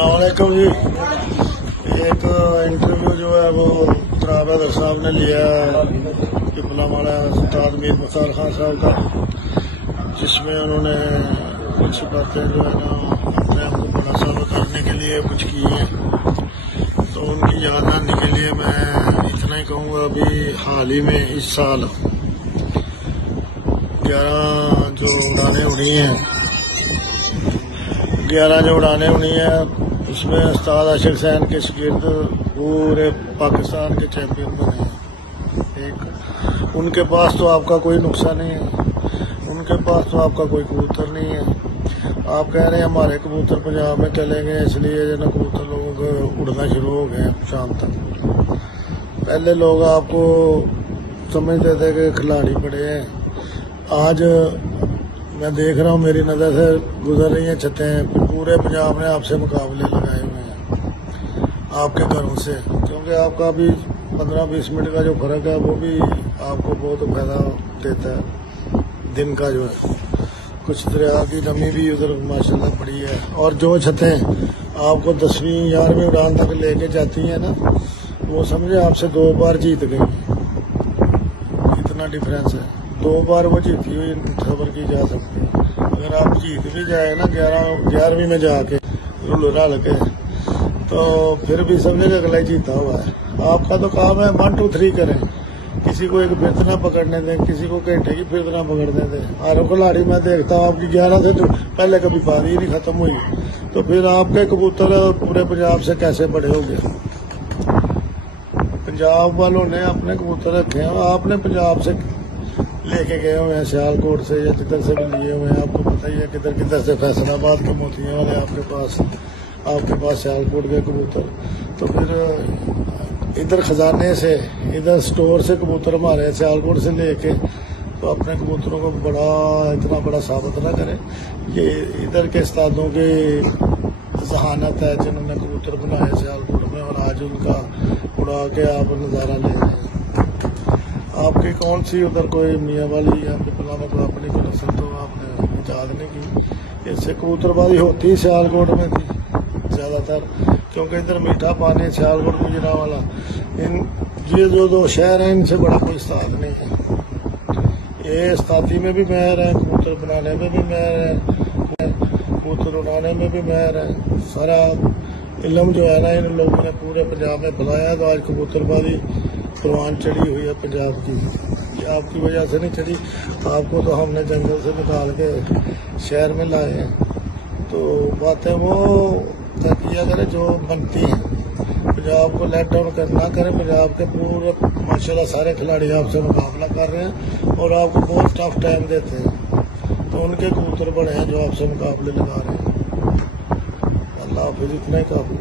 अस्सलाम वालेकुम जी। एक इंटरव्यू जो है वो तराब साहब ने लिया कि बुलामाला उस्ताद मीर मुख्तार खान साहब का, जिसमें उन्होंने कुछ बातें जो है ना अपने आप को बड़ा साबित करने के लिए कुछ की है। तो उनकी याद आने के लिए मैं इतना ही कहूँगा, अभी हाल ही में इस साल 11 जो उड़ानें उड़ी हैं, 11 जो उड़ानें उड़ी हैं उसमें उस्ताद आशिक हुसैन के शागिर्द पूरे पाकिस्तान के चैंपियन बने हैं। एक उनके पास तो आपका कोई नुक्सा नहीं है, उनके पास तो आपका कोई कबूतर नहीं है। आप कह रहे हैं हमारे कबूतर पंजाब में चले गए इसलिए जो ना कबूतर लोगों को उड़ना शुरू हो गए शाम तक। पहले लोग आपको समझते थे कि खिलाड़ी बड़े हैं। आज मैं देख रहा हूँ, मेरी नज़र से गुजर रही हैं छतें, पूरे पंजाब ने आपसे मुकाबले लगाए हुए हैं आपके घरों से, क्योंकि आपका अभी 15-20 मिनट का जो फर्क है वो भी आपको बहुत फायदा देता है दिन का जो है। कुछ दरिया की नमी भी उधर माशाल्लाह पड़ी है, और जो छतें आपको 10वीं 11वीं उड़ान तक लेके जाती हैं ना, वो समझे आपसे 2 बार जीत गई। इतना डिफरेंस है, 2 बार वो जीती हुई खबर की जा सकती है। अगर आप जीत भी जाए ना 11वीं में जाके रल के, तो फिर भी समझे अगला ही जीता हुआ है। आपका तो काम है 1 2 3 करें, किसी को एक फिरतना पकड़ने दें, किसी को घंटे की फिरतना पकड़ने दें। हर खिलाड़ी मैं देखता हूँ आपकी 11 से तो पहले कभी पारी ही नहीं खत्म हुई, तो फिर आपके कबूतर पूरे पंजाब से कैसे बड़े हो गए? पंजाब वालों ने अपने कबूतर रखे हैं, आपने पंजाब से लेके गए हुए हैं, सियालकोट से या किधर से भी लिए हुए हैं। आपको पता ही है किधर किधर से फैसलाबाद के मोतियां वाले आपके पास सियालकोट के कबूतर। तो फिर इधर खजाने से, इधर स्टोर से कबूतर हमारे सियालकोट से लेके, तो अपने कबूतरों को इतना बड़ा साबित ना करें। ये इधर के उस्तादों की जहानत है जिन्होंने कबूतर बनाए सियालकोट में, और आज उनका उड़ा के आप नज़ारा ले रहे हैं। आपकी कौन सी उधर कोई मियाँ वाली या फलाना तो अपनी को नस्ल तो आपने इजाद नहीं की। इससे कबूतरबाजी होती सियालकोट में थी ज़्यादातर, क्योंकि इधर मीठा पानी सियालकोट गुजरांवाला, ये जो 2 शहर हैं इनसे बड़ा कोई उस्ताद नहीं है। ये उस्तादी में भी माहिर है, कबूतर बनाने में भी माहिर है, कबूतर उड़ाने में भी माहिर है। सारा इल्म जो है ना इन लोगों ने पूरे पंजाब में फैलाया। तो आज कबूतरबाजी परवान चढ़ी हुई है पंजाब की, ये आपकी वजह से नहीं चढ़ी। आपको तो हमने जंगल से निकाल के शहर में लाए हैं। तो बातें वो तय किया करें जो बनती हैं, पंजाब को लेट डाउन करना करें। पंजाब के पूरे माशाल्लाह सारे खिलाड़ी आपसे मुकाबला कर रहे हैं और आपको बहुत टफ टाइम देते हैं, तो उनके कबूतर बड़े हैं जो आपसे मुकाबले लगा रहे हैं। अल्लाह हाफिज़, इतना ही काफी।